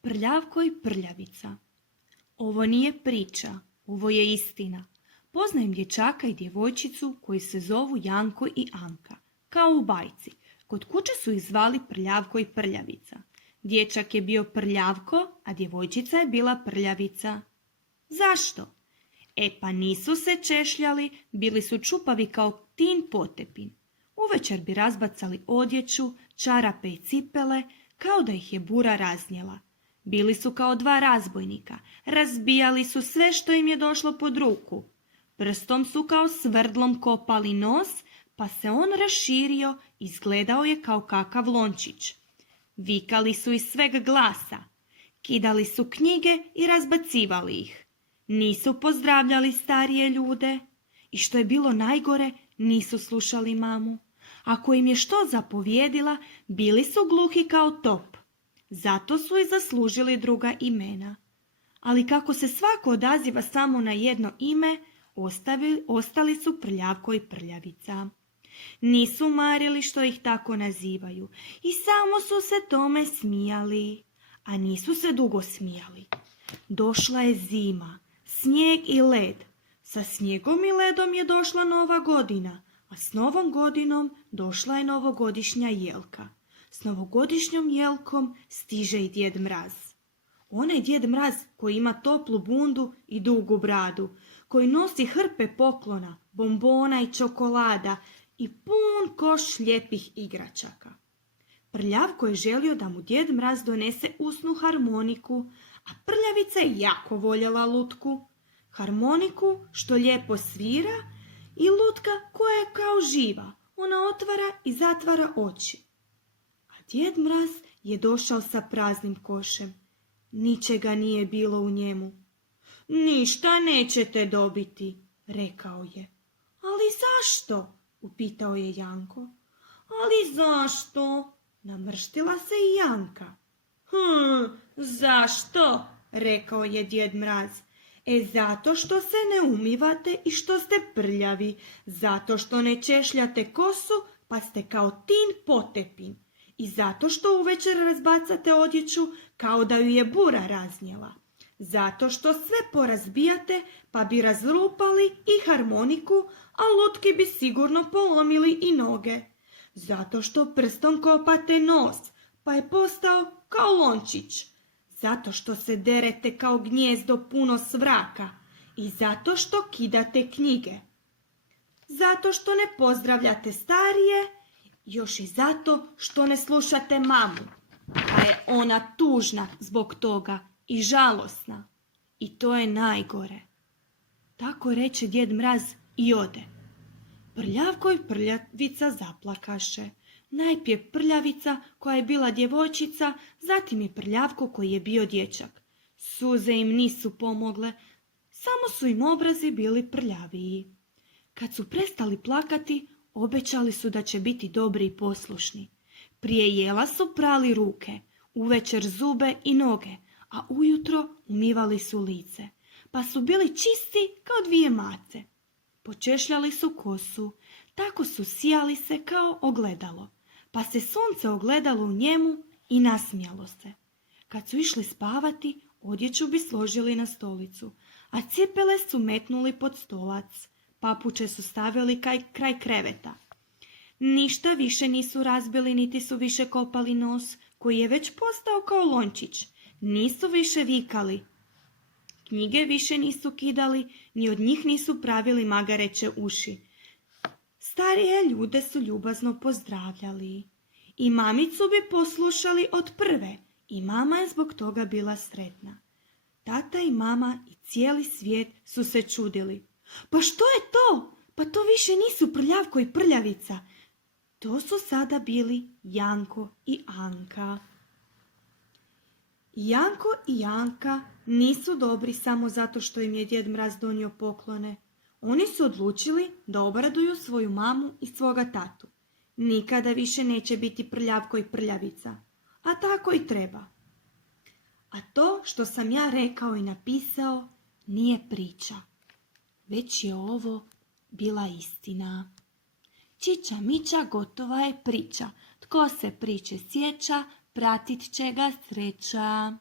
Prljavko i prljavica. Ovo nije priča, ovo je istina. Poznajem dječaka i djevojčicu koji se zovu Janko i Anka, kao u bajci. Kod kuće su ih zvali Prljavko i Prljavica. Dječak je bio Prljavko, a djevojčica je bila Prljavica. Zašto? Pa nisu se češljali, bili su čupavi kao tin potepin. Uvečer bi razbacali odjeću, čarape i cipele, kao da ih je bura raznijela. Bili su kao dva razbojnika, razbijali su sve što im je došlo pod ruku. Prstom su kao svrdlom kopali nos, pa se on raširio, izgledao je kao kakav lončić. Vikali su iz sveg glasa, kidali su knjige i razbacivali ih. Nisu pozdravljali starije ljude i što je bilo najgore, nisu slušali mamu. Ako im je što zapovjedila, bili su gluhi kao top. Zato su i zaslužili druga imena. Ali kako se svako odaziva samo na jedno ime, ostali su Prljavko i Prljavica. Nisu marili što ih tako nazivaju i samo su se tome smijali. A nisu se dugo smijali. Došla je zima, snijeg i led. Sa snijegom i ledom je došla nova godina, a s novom godinom došla je novogodišnja jelka. S novogodišnjom jelkom stiže i Djed Mraz. Onaj Djed Mraz koji ima toplu bundu i dugu bradu, koji nosi hrpe poklona, bombona i čokolada i pun koš lijepih igračaka. Prljavko je želio da mu Djed Mraz donese usnu harmoniku, a Prljavica je jako voljela lutku. Harmoniku što lijepo svira i lutka koja je kao živa, ona otvara i zatvara oči. A Djed Mraz je došao sa praznim košem. Ničega nije bilo u njemu. Ništa nećete dobiti, rekao je. Ali zašto? Upitao je Janko. Ali zašto? Namrštila se i Janka. Zašto? Rekao je Djed Mraz. Zato što se ne umivate i što ste prljavi, zato što ne češljate kosu pa ste kao tin potepin i zato što uvečer razbacate odjeću kao da ju je bura raznijela, zato što sve porazbijate pa bi razlupali i harmoniku, a lutki bi sigurno polomili i noge, zato što prstom kopate nos pa je postao kao lončić, zato što se derete kao gnijezdo puno svraka i zato što kidate knjige. Zato što ne pozdravljate starije, još i zato što ne slušate mamu, pa je ona tužna zbog toga i žalosna. I to je najgore. Tako reče Djed Mraz i ode. Prljavko i Prljavica zaplakaše. Najprije Prljavica koja je bila djevojčica, zatim i Prljavko koji je bio dječak. Suze im nisu pomogle, samo su im obrazi bili prljaviji. Kad su prestali plakati, obećali su da će biti dobri i poslušni. Prije jela su prali ruke, uvečer zube i noge, a ujutro umivali su lice, pa su bili čisti kao dvije mace. Počešljali su kosu, tako su sijali se kao ogledalo, pa se sunce ogledalo u njemu i nasmijalo se. Kad su išli spavati, odjeću bi složili na stolicu, a cipele su metnuli pod stolac. Papuče su stavili kraj kreveta. Ništa više nisu razbili, niti su više kopali nos, koji je već postao kao lončić. Nisu više vikali. Knjige više nisu kidali, ni od njih nisu pravili magareće uši. Starije ljude su ljubazno pozdravljali. I mamicu bi poslušali od prve, i mama je zbog toga bila sretna. Tata i mama i cijeli svijet su se čudili. Pa što je to? Pa to više nisu Prljavko i Prljavica. To su sada bili Janko i Anka. Janko i Anka nisu dobri samo zato što im je Djed Mraz donio poklone. Oni su odlučili da obraduju svoju mamu i svoga tatu. Nikada više neće biti Prljavko i Prljavica. A tako i treba. A to što sam ja rekao i napisao nije priča, već je ovo bila istina. Čiča miča, gotova je priča. Tko se priče sjeća, pratit će ga sreća.